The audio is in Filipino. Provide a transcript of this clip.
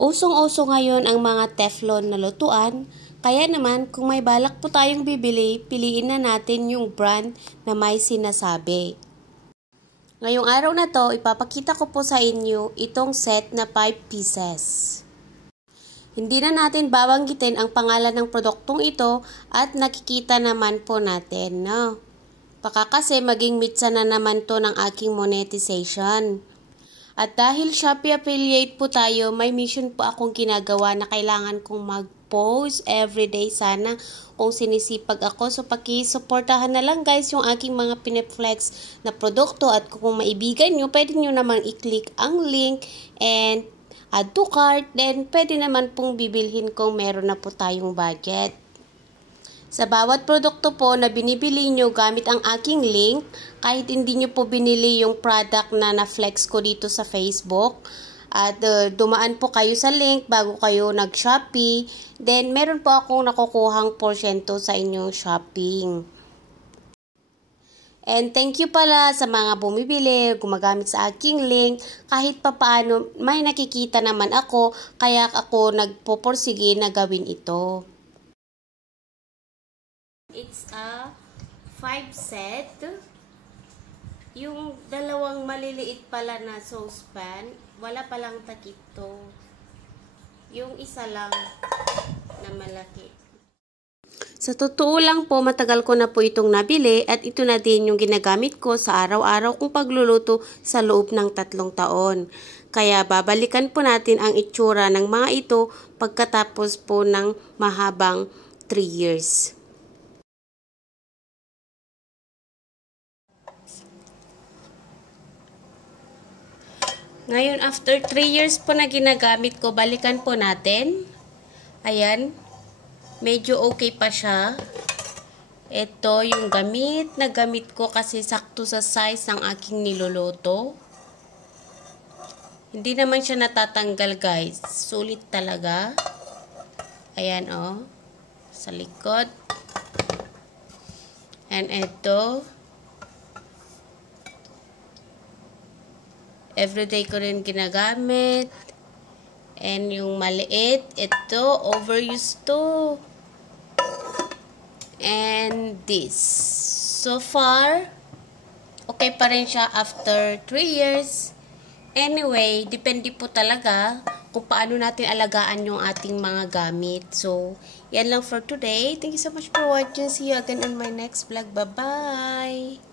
Usong-uso ngayon ang mga Teflon na lutuan, kaya naman kung may balak po tayong bibili, piliin na natin yung brand na may sinasabi. Ngayong araw na to, ipapakita ko po sa inyo itong set na 5 pieces. Hindi na natin babanggitin ang pangalan ng produktong ito at nakikita naman po natin, no? Baka kasi maging mitsa na naman to ng aking monetization. At dahil Shopee affiliate po tayo, may mission po akong ginagawa na kailangan kong mag-post everyday sana kung sinisipag ako. So paki-supportahan na lang guys yung aking mga pineflex na produkto at kung maibigan nyo, pwede nyo naman i-click ang link and add to cart. Then pwede naman pong bibilhin kung meron na po tayong budget. Sa bawat produkto po na binibili nyo gamit ang aking link, kahit hindi nyo po binili yung product na na-flex ko dito sa Facebook, at dumaan po kayo sa link bago kayo nag-Shopee, then meron po akong nakukuhang porsyento sa inyong shopping. And thank you pala sa mga bumibili, gumagamit sa aking link, kahit papaano may nakikita naman ako, kaya ako nagpoporsige na gawin ito. It's a 5 set. Yung dalawang maliliit pala na saucepan, wala palang takip to. Yung isa lang na malaki. Sa totoo lang po, matagal ko na po itong nabili at ito na din yung ginagamit ko sa araw-araw kong pagluluto sa loob ng 3 taon. Kaya babalikan po natin ang itsura ng mga ito pagkatapos po ng mahabang 3 years. Ngayon, after 3 years po na ginagamit ko, balikan po natin. Ayan. Medyo okay pa siya. Ito yung gamit na gamit ko kasi sakto sa size ng aking niluluto. Hindi naman siya natatanggal guys. Sulit talaga. Ayan oh. Sa likod. And ito. Everyday ko rin ginagamit. And yung maliit, ito, overused to. And this. So far, okay pa rin siya after 3 years. Anyway, depende po talaga kung paano natin alagaan yung ating mga gamit. So, yan lang for today. Thank you so much for watching. See you again on my next vlog. Bye-bye!